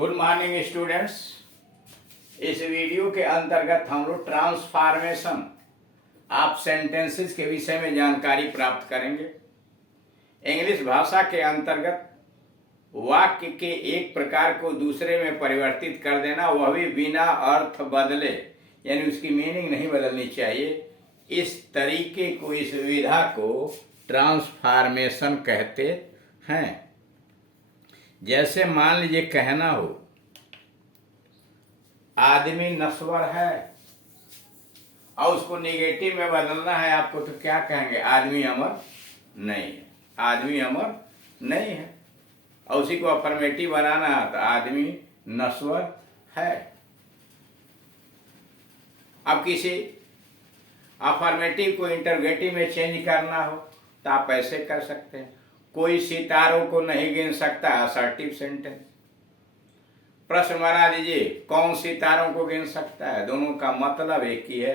Good morning students. इस video के अंतर्गत हम लोग ट्रांसफॉर्मेशन ऑफ सेंटेंसेस के विषय में जानकारी प्राप्त करेंगे। इंग्लिश भाषा के अंतर्गत वाक्य के एक प्रकार को दूसरे में परिवर्तित कर देना, वह भी बिना अर्थ बदले, यानी उसकी मीनिंग नहीं बदलनी चाहिए। इस तरीके को, इस विधा को ट्रांसफॉर्मेशन कहते हैं। जैसे मान लीजिए कहना हो आदमी नश्वर है और उसको निगेटिव में बदलना है आपको, तो क्या कहेंगे? आदमी अमर नहीं है। आदमी अमर नहीं है। और उसी को अफर्मेटिव बनाना है तो आदमी नश्वर है। अब किसी अफर्मेटिव को इंटरोगेटिव में चेंज करना हो तो आप ऐसे कर सकते हैं। कोई सितारों को नहीं गिन सकता, असर्टिव सेंटेंस। प्रश्न बना दीजिए, कौन सितारों को गिन सकता है? दोनों का मतलब एक ही है।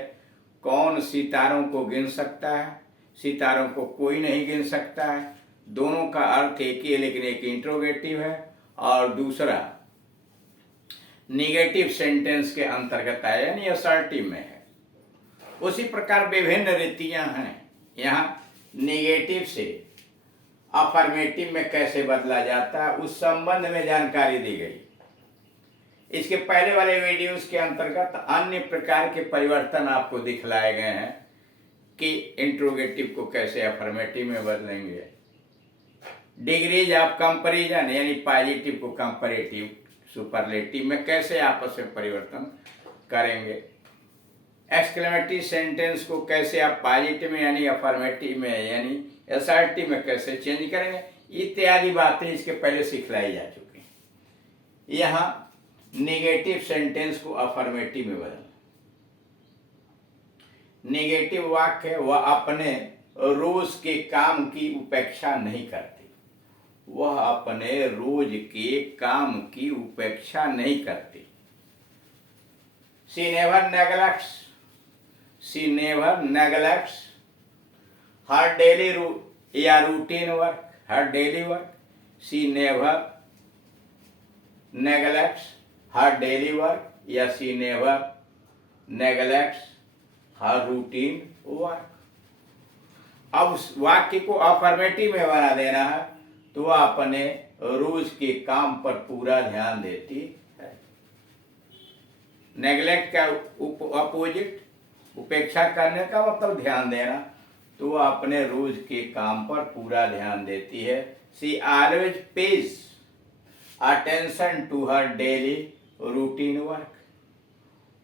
कौन सितारों को गिन सकता है? सितारों को कोई नहीं गिन सकता है। दोनों का अर्थ एक ही है, लेकिन एक इंट्रोगेटिव है और दूसरा निगेटिव सेंटेंस के अंतर्गत आया, यानी असर्टिव में है। उसी प्रकार विभिन्न रीतियां हैं। यहाँ निगेटिव से अफर्मेटिव में कैसे बदला जाता है, उस संबंध में जानकारी दी गई। इसके पहले वाले वीडियोस के अंतर्गत अन्य प्रकार के परिवर्तन आपको दिखलाए गए हैं कि इंट्रोगेटिव को कैसे अफर्मेटिव में बदलेंगे। डिग्रीज ऑफ कंपैरिजन, यानी पॉजिटिव को कंपैरेटिव, सुपरलेटिव में कैसे आपस में परिवर्तन करेंगे। एक्सक्लेमेटरी सेंटेंस को कैसे आप पॉजिटिव में यानी अफर्मेटिव में यानी असर्टिव में कैसे चेंज करेंगे, इत्यादि बातें इसके पहले सिखलाई जा चुकी हैं। यहाँ नेगेटिव सेंटेंस को अफर्मेटिव में बदलना। नेगेटिव वाक्य है, वह अपने रोज के काम की उपेक्षा नहीं करती। वह अपने रोज के काम की उपेक्षा नहीं करती। She never neglects, she never neglects her daily या routine work, her daily work. She never neglects her daily work या she never neglects her routine work. अब उस वाक्य को अफर्मेटिव में बना देना है तो वह अपने रोज के काम पर पूरा ध्यान देती है। नेग्लेक्ट का अपोजिट, उपेक्षा करने का मतलब ध्यान देना, तो वह अपने रोज के काम पर पूरा ध्यान देती है। She always pays attention to her daily routine work.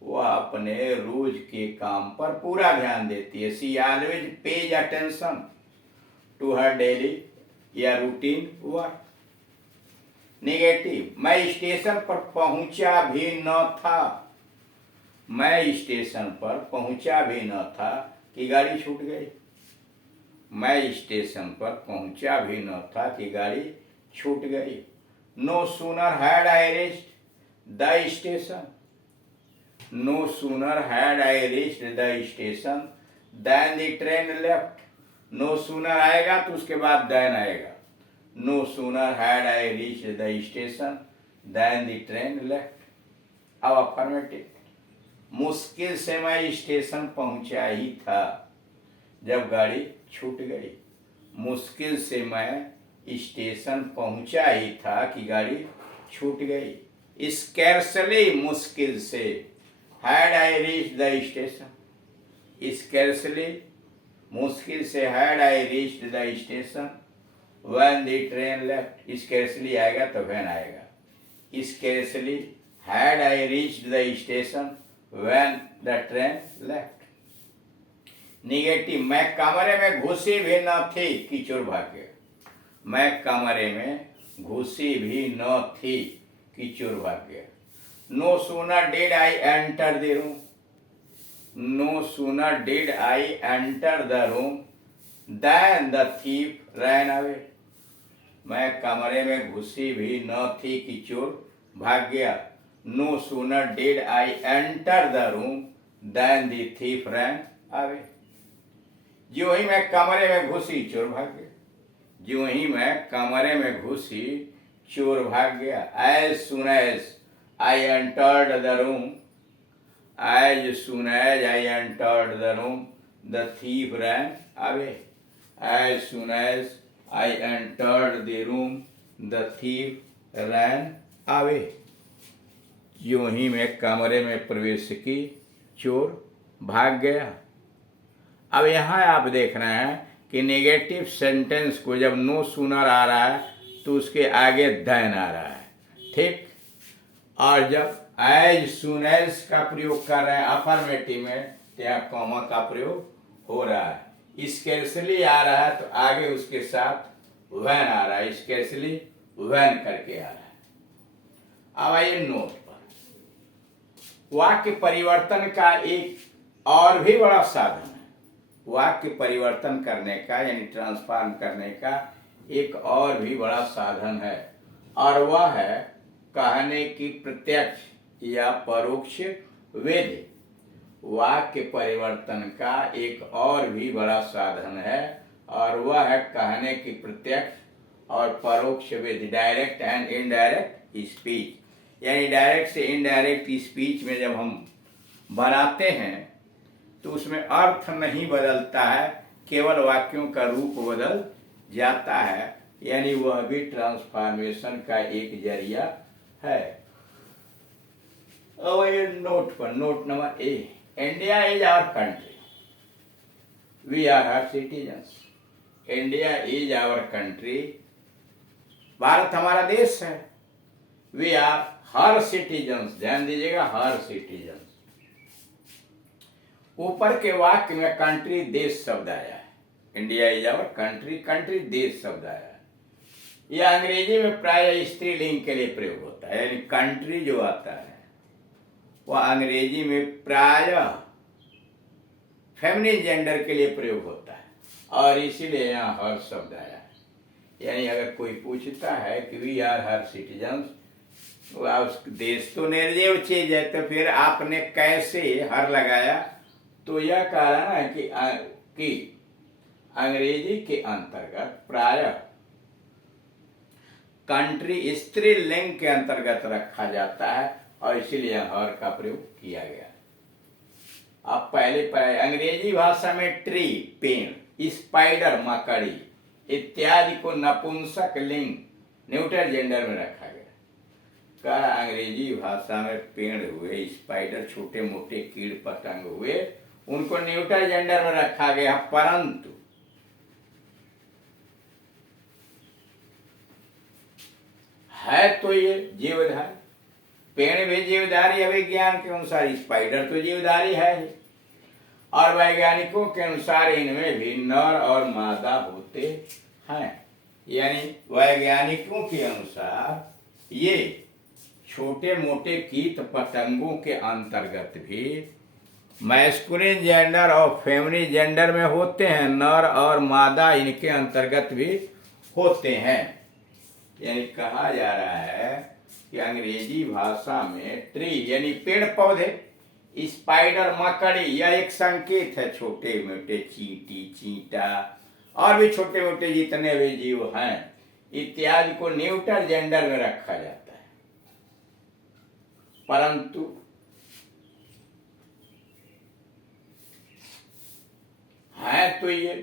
वह अपने रोज के काम पर पूरा ध्यान देती है। She always pays attention to her daily या रूटीन वर्क। नेगेटिव, मैं स्टेशन पर पहुंचा भी न था। मैं स्टेशन पर पहुंचा भी न था कि गाड़ी छूट गई। मैं स्टेशन पर पहुंचा भी न था कि गाड़ी छूट गई। No sooner had I reached the station, no sooner had I reached the station then the train left. No sooner आएगा तो उसके बाद देन आएगा। No sooner had I reached the station then the train left. अब affirmative, मुश्किल से मैं station पहुंचा ही था जब गाड़ी छूट गई। मुश्किल से मैं स्टेशन पहुंचा ही था कि गाड़ी छूट गई। स्कैर्सली, मुश्किल से, had I reached the station. Scarcely, मुश्किल से, had I reached the station when the train left. Scarcely आएगा तो व्हेन आएगा। Scarcely had I reached the station when the train left. Negative, मैं कमरे में घुसी भी न थी कि चोर भाग गया। मैं कमरे में घुसी भी न थी कि चोर भाग गया। No sooner did I enter the room, no sooner did I enter the room then the thief ran away. मैं कमरे में घुसी भी न थी कि चोर भाग गया। No sooner did I enter the room then the thief ran away. जो ही मैं कमरे में घुसी चोर भाग गया। जो ही मैं कमरे में घुसी चोर भाग गया। As soon as I entered the room, as soon as I entered the room the thief ran away. As soon as I entered the room the thief ran away. यूं ही मैं कमरे में प्रवेश की, चोर भाग गया। अब यहाँ आप देख रहे हैं कि नेगेटिव सेंटेंस को जब नो सूनर आ रहा है तो उसके आगे देन आ रहा है, ठीक। और जब एज सुन एज का प्रयोग कर रहे हैं अफर्मेटिव में तो यहाँ कॉमा का प्रयोग हो रहा है। स्केर्सली आ रहा है तो आगे उसके साथ व्हेन आ रहा है, स्केर्सली व्हेन करके आ रहा है। अब आइए नोट पर, वाक्य परिवर्तन का एक और भी बड़ा साधन है। वाक्य परिवर्तन करने का यानी ट्रांसफॉर्म करने का एक और भी बड़ा साधन है, और वह है कहने की प्रत्यक्ष या परोक्ष विधि। वाक्य परिवर्तन का एक और भी बड़ा साधन है, और वह है कहने की प्रत्यक्ष और परोक्ष विधि, डायरेक्ट एंड इनडायरेक्ट स्पीच। यानी डायरेक्ट से इनडायरेक्ट स्पीच में जब हम बनाते हैं तो उसमें अर्थ नहीं बदलता है, केवल वाक्यों का रूप बदल जाता है, यानी वह भी ट्रांसफॉर्मेशन का एक जरिया है। अब ये नोट पर, note number A, India is our country, we are her citizens. India is our country, Bharat हमारा देश है। वी आर हर सिटीजन्स, ध्यान दीजिएगा, हर सिटीजन्स। ऊपर के वाक्य में कंट्री देश शब्द आया है, India is our country, country देश शब्द आया है। यह अंग्रेजी में प्राय स्त्रीलिंग के लिए प्रयोग होता है, यानी कंट्री जो आता है वह अंग्रेजी में प्राय फेमिनिन जेंडर के लिए प्रयोग होता है, और इसीलिए यहाँ हर शब्द आया है। यानी अगर कोई पूछता है कि वी आर हर सिटीजन्स, देश तो निर्जीव चीज है, तो फिर आपने कैसे हर लगाया? तो यह कारण है कि अंग्रेजी के अंतर्गत प्राय कंट्री स्त्रीलिंग के अंतर्गत रखा जाता है, और इसीलिए हर का प्रयोग किया गया। अब पहले अंग्रेजी भाषा में ट्री पेड़, स्पाइडर मकड़ी इत्यादि को नपुंसक लिंग न्यूट्रल जेंडर में रखा गया। कहा अंग्रेजी भाषा में पेड़ हुए, स्पाइडर छोटे मोटे कीड़ पतंग हुए, उनको न्यूट्रल जेंडर में रखा गया, परंतु है तो ये जीवधारी, पेड़ भी जीवधारी अभिज्ञान के अनुसार, स्पाइडर तो जीवधारी है ही, और वैज्ञानिकों के अनुसार इनमें भी नर और मादा होते हैं। यानी वैज्ञानिकों के अनुसार ये छोटे मोटे कीट पतंगों के अंतर्गत भी मैस्कुलिन जेंडर और फेमिनिन जेंडर में होते हैं, नर और मादा इनके अंतर्गत भी होते हैं। यानी कहा जा रहा है कि अंग्रेजी भाषा में ट्री यानी पेड़ पौधे, स्पाइडर मकड़ी यह एक संकेत है, छोटे मोटे चींटी चींटा और भी छोटे मोटे जितने भी जीव हैं इत्यादि को न्यूट्रल जेंडर में रखा जाता है, परंतु है तो ये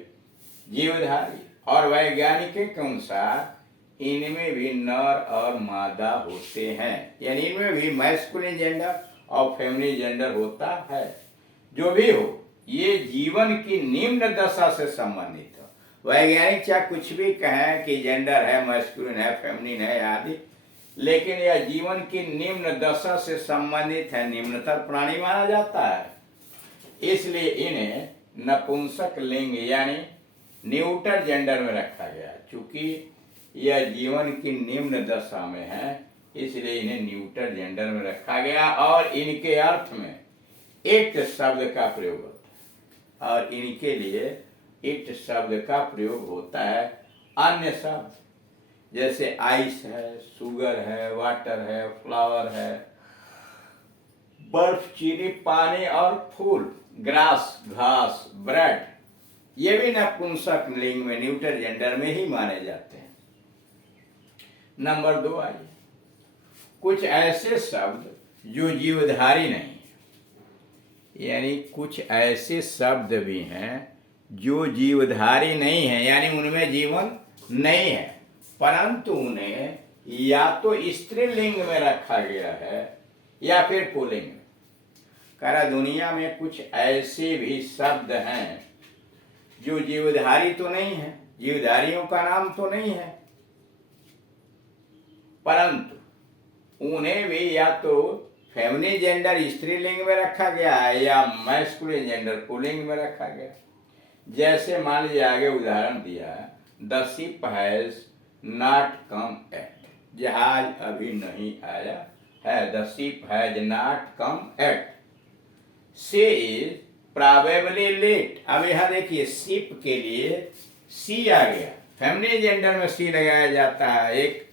जीवधारी, और वैज्ञानिकों के अनुसार इनमें भी नर और मादा होते हैं। यानी इनमें भी मैस्कुलिन जेंडर और फेमिनिन जेंडर होता है। जो भी हो, ये जीवन की निम्न दशा से संबंधित हो। वैज्ञानिक चाहे कुछ भी कहें कि जेंडर है, मैस्कुलिन है, फेमिनिन है आदि, लेकिन यह जीवन की निम्न दशा से संबंधित है, निम्नतर प्राणी माना जाता है, इसलिए इन्हें नपुंसक लिंग यानी न्यूट्रल जेंडर में रखा गया। चूंकि यह जीवन की निम्न दशा में है, इसलिए इन्हें न्यूट्रल जेंडर में रखा गया, और इनके अर्थ में इट शब्द का प्रयोग होता है, और इनके लिए इट शब्द का प्रयोग होता है अन्य शब्द जैसे आइस है, शुगर है, वाटर है, फ्लावर है, बर्फ, चीनी, पानी और फूल, ग्रास घास, ब्रेड, ये भी नपुंसक लिंग में न्यूट्रल जेंडर में ही माने जाते हैं। नंबर 2 आइए, कुछ ऐसे शब्द जो जीवधारी नहीं है, यानी कुछ ऐसे शब्द भी हैं जो जीवधारी नहीं है, यानी उनमें जीवन नहीं है, परंतु उन्हें या तो स्त्रीलिंग में रखा गया है या फिर पुल्लिंग में। करा दुनिया में कुछ ऐसे भी शब्द हैं जो जीवधारी तो नहीं है, जीवधारियों का नाम तो नहीं है, परंतु उन्हें भी या तो फेमिनिन जेंडर स्त्रीलिंग में रखा गया है या मैस्कुलिन जेंडर पुल्लिंग में रखा गया। जैसे मान लीजिए आगे उदाहरण दिया, the ship has not come at, जहाज अभी नहीं आया है, the ship has not come at, she is probably late. अब यहाँ देखिए शिप के लिए सी आ गया, फेमिनिन जेंडर में सी लगाया जाता है, एक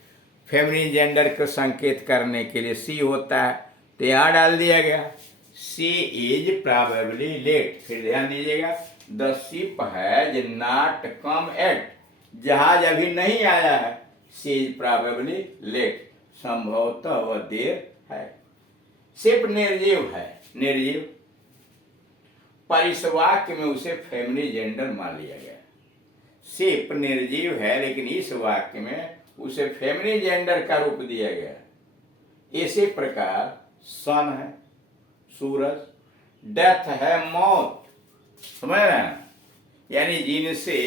फेमिनिन जेंडर को संकेत करने के लिए सी होता है, तो यहाँ डाल दिया गया शी इज प्रोबेबली लेट। फिर ध्यान दीजिएगा, the ship has not come at, जहाज अभी नहीं आया है, शी इज प्रोबेबली लेट, संभवतः वह देर है। शिप निर्जीव है, निर्जीव, पर इस वाक्य में उसे फेमिनिन जेंडर मान लिया गया। शिप निर्जीव है लेकिन इस वाक्य में उसे फेमिनिन जेंडर का रूप दिया गया। इसी प्रकार सन है सूरज, डेथ है मौत, समझ रहे हैं, यानी जिनसे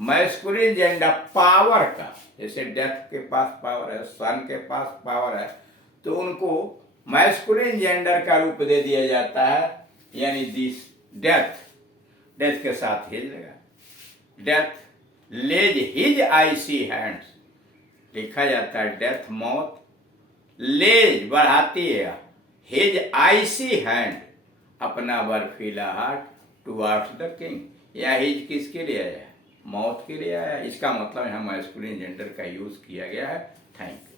मैस्कुलिन जेंडर पावर का, जैसे डेथ के पास पावर है, सन के पास पावर है, तो उनको मैस्कुलिन जेंडर का रूप दे दिया जाता है, यानी दिस डेथ, डेथ के साथ हिज लगा, डेथ लेज हिज आईसी हैंड्स, लिखा जाता है डेथ मौत, लेज बढ़ाती है, हिज आईसी हैंड अपना बर्फीला हाथ टुवार्ड्स द किंग, या हिज किसके लिए आया, मौत के लिए आया। इसका मतलब यहाँ मैस्कुलिन जेंडर का यूज किया गया है। Thank you.